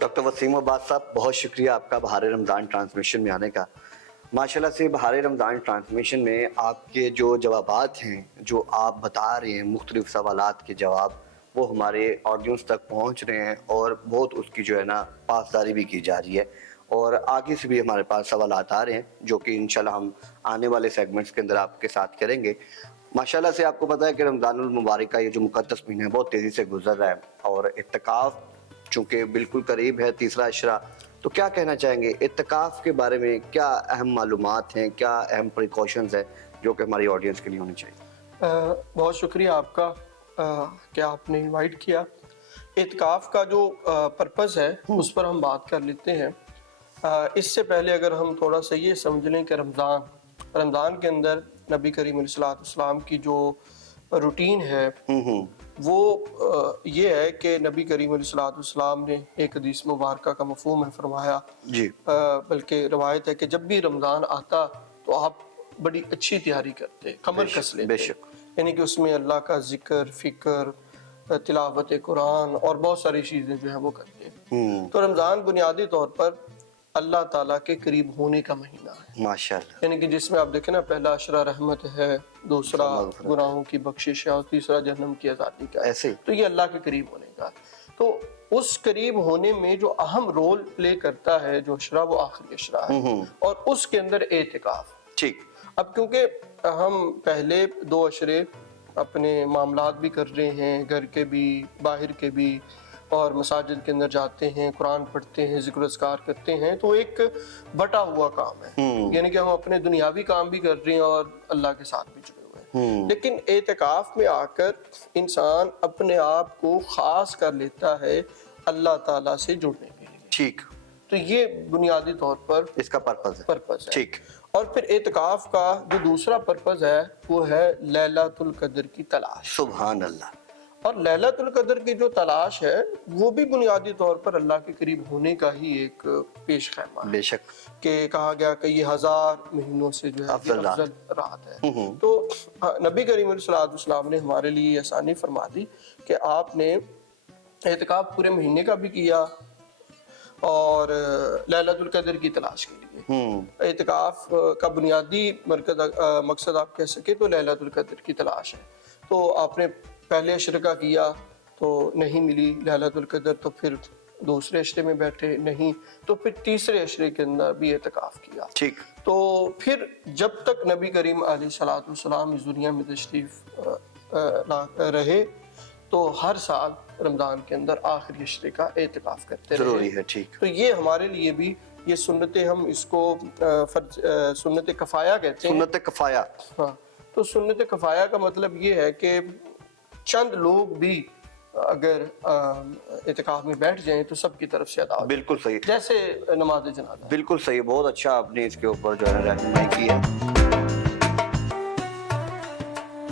Doctor Wasim عباس صاحب، بہت شکریہ آپ کا بہار رمضان ٹرانسمیشن میں آنے کا۔ ماشاءاللہ سے بہار رمضان ٹرانسمیشن میں آپ کے جو جوابات ہیں، جو آپ بتا رہے ہیں، مختلف سوالات کے جواب، وہ ہمارے آڈینس تک پہنچ رہے ہیں اور بہت اس کی جو ہے نا پاسداری بھی کی جا رہی ہے، اور آگے سے بھی ہمارے پاس سوالات آ رہے ہیں جو کہ انشاءاللہ ہم آنے والے سیگمنٹس کے اندر آپ کے ساتھ کریں گے۔ ماشاءاللہ سے آپ کو پتہ ہے کہ رمضان المبارک کا یہ جو مقدس مہینہ ہے بہت تیزی سے گزر رہا ہے، اور اعتکاف چونکہ بالکل قریب ہے، تیسرا عشرہ، تو کیا کہنا چاہیں گے اعتکاف کے بارے میں؟ کیا اہم معلومات ہیں، کیا اہم پریکاشنز ہیں جو کہ ہماری آڈینس کے لیے ہونی چاہیے؟ بہت شکریہ آپ کا کہ آپ نے انوائٹ کیا۔ اعتکاف کا جو پرپز ہے اس پر ہم بات کر لیتے ہیں۔ اس سے پہلے اگر ہم تھوڑا سا یہ سمجھ لیں کہ رمضان کے اندر نبی کریم علیہ الصلوۃ والسلام کی جو روٹین ہے وہ یہ ہے کہ نبی کریم علیہ الصلوۃ والسلام نے ایک حدیث مبارکہ کا مفہوم ہے فرمایا، بلکہ روایت ہے کہ جب بھی رمضان آتا تو آپ بڑی اچھی تیاری کرتے، کمر کس لیتے، یعنی کہ اس میں اللہ کا ذکر، فکر، تلاوت قرآن اور بہت ساری چیزیں جو ہیں وہ کرتے ہیں۔ تو رمضان بنیادی طور پر اللہ تعالیٰ کے قریب ہونے کا مہینہ ہے، ماشاءاللہ، یعنی کہ جس میں آپ دیکھیں نا، پہلا عشرہ رحمت ہے، دوسرا گناہوں کی بخشش ہے، اور تیسرا جہنم کی آزادی کا ہے۔ تو یہ اللہ کے قریب ہونے کا، تو اس قریب ہونے میں جو اہم رول پلے کرتا ہے جو عشرہ، وہ آخری عشرہ ہے، اور اس کے اندر اعتکاف۔ ٹھیک، اب کیونکہ ہم پہلے دو عشرے اپنے معاملات بھی کر رہے ہیں، گھر کے بھی، باہر کے بھی، اور مساجد کے اندر جاتے ہیں، قرآن پڑھتے ہیں، ذکر و اذکار کرتے ہیں، تو ایک بٹا ہوا کام ہے، یعنی کہ ہم اپنے دنیاوی کام بھی کر رہے ہیں اور اللہ کے ساتھ بھی جڑے ہوئے ہیں۔ لیکن اعتکاف میں آ کر انسان اپنے آپ کو خاص کر لیتا ہے اللہ تعالیٰ سے جڑنے کے لیے۔ ٹھیک، تو یہ بنیادی طور پر اس کا پرپز ہے۔ ٹھیک، اور پھر اعتکاف کا جو دوسرا پرپز ہے وہ ہے لیلۃ القدر کی تلاش۔ سبحان اللہ۔ اور لیلۃ القدر کی جو تلاش ہے وہ بھی بنیادی طور پر اللہ کے قریب ہونے کا ہی ایک پیش خیمہ ہے۔ بے شک، کہ کہا گیا کہ یہ 1000 مہینوں سے جو ہے افضل رات ہے۔ تو نبی کریم علیہ الصلوۃ والسلام نے ہمارے لیے یہ آسانی فرما دی کہ آپ نے اعتکاف پورے مہینے کا بھی کیا اور لیلۃ القدر کی تلاش کے لیے۔ اعتکاف کا بنیادی مقصد آپ کہہ سکے تو لیلۃ القدر کی تلاش ہے۔ تو آپ نے پہلے عشرے کا کیا تو نہیں ملی لیلۃ القدر، تو پھر دوسرے عشرے میں بیٹھے، نہیں، تو پھر تیسرے عشرے کے اندر بھی اعتکاف کیا۔ ٹھیک، تو پھر جب تک نبی کریم علیہ الصلوۃ والسلام اس دنیا میں تشریف رہے تو ہر سال رمضان کے اندر آخری عشرے کا اعتکاف کرتے رہے۔ ضروری ہے۔ ٹھیک، تو یہ ہمارے لیے بھی یہ سنتیں، ہم اس کو سنت کفایہ کہتے ہیں۔ سنت کفایہ، ہاں، تو سنت کفایہ کا مطلب یہ ہے کہ چند لوگ بھی اگر اعتکاف میں بیٹھ جائیں تو سب کی طرف سے ادا ہو۔ بالکل صحیح، جیسے نماز جنازہ۔ بالکل صحیح، بہت اچھا آپ نے اس کے اوپر جو ہے رہنمائی کی ہے۔